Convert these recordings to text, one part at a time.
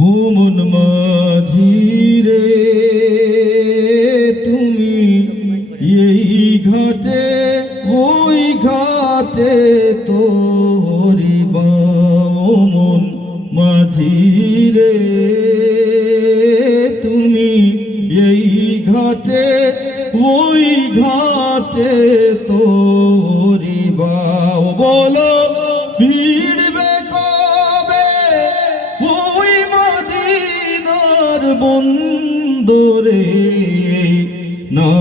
ও মন মাঝি রে তুমি এই ঘাটে ওই ঘাটে তোরি বাও মন মাঝি রে তুমি এই ঘাটে ওই ঘাটে তোরি বাও বলো ভিড়বে কবে ওই মদিনার বন্দরে না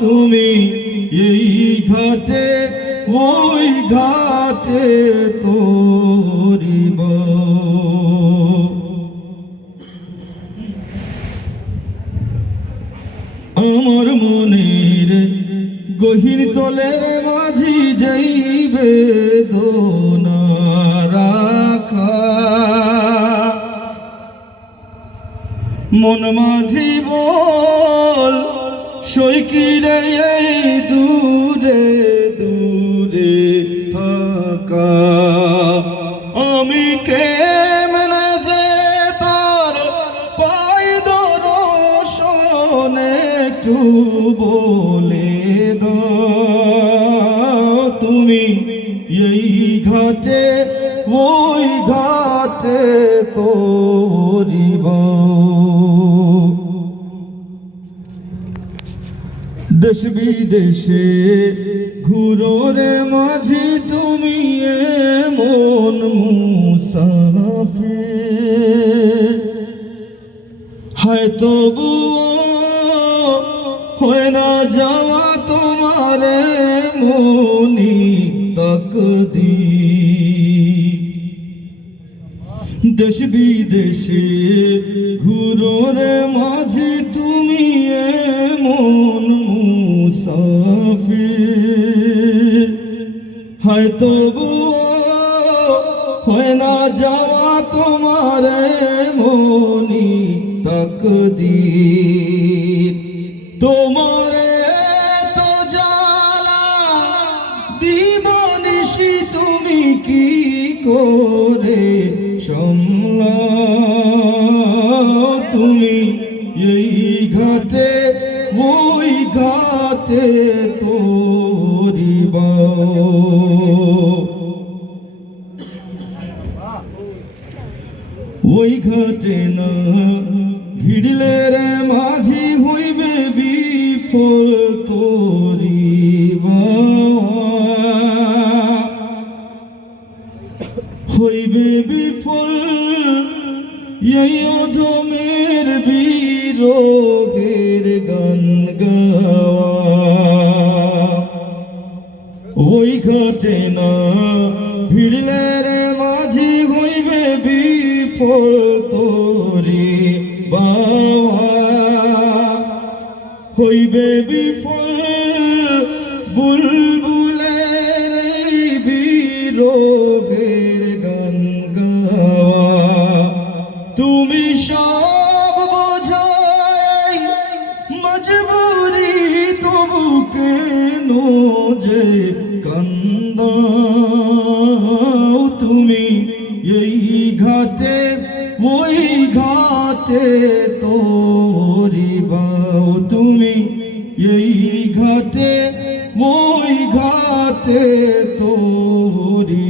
তুমি এই ঘাটে ওই ঘাটে তোরি বাও আমার মনের গহীন তলের মাঝি যাইবে দোনা রাখা মন মাঝি বল সৈকিরে এই দূরে দূরে থাকা আমি কেমনে যে তার পাই দর্শন একটু বলে দাও তুমি এই ঘাটে ওই ঘাটে তোরি বাও দেশ বিদেশে ঘুরো রে মাঝি তুমি এমন মুসাফির হয়তো হয় না যাওয়া তোমার মনি তকদীর দেশ বিদেশে ঘুরো রে মাঝি তুমি এমন মুসাফির হয়তো হয় না যাওয়া তোমার মনি তকদীর তোমারে তো জ্বালা দিবনিশি তুমি কি করে সামলাও তুমি এই ঘাটে ওই ঘাটে তোরি বাও ওই ঘাটে না ভিড়লে রে মাঝি হইবে বিফল তোরি হইবে বিফল এই অধমের বিরোহের গান গাওয়া ওই ঘাটে না ভিড়লে রে মাঝি হইবে বিফল তোরি বাবা হইবে বিফল বুলবুলের এই বিরোহের গান গাওয়া তুমি সব বোঝাই মজবুরি তবু কেন যে কান্দাও তুমি এই ঘাটে ওই ঘাটে তোরি বাও তুমি এই ঘাটে ওই ঘাটে তোরি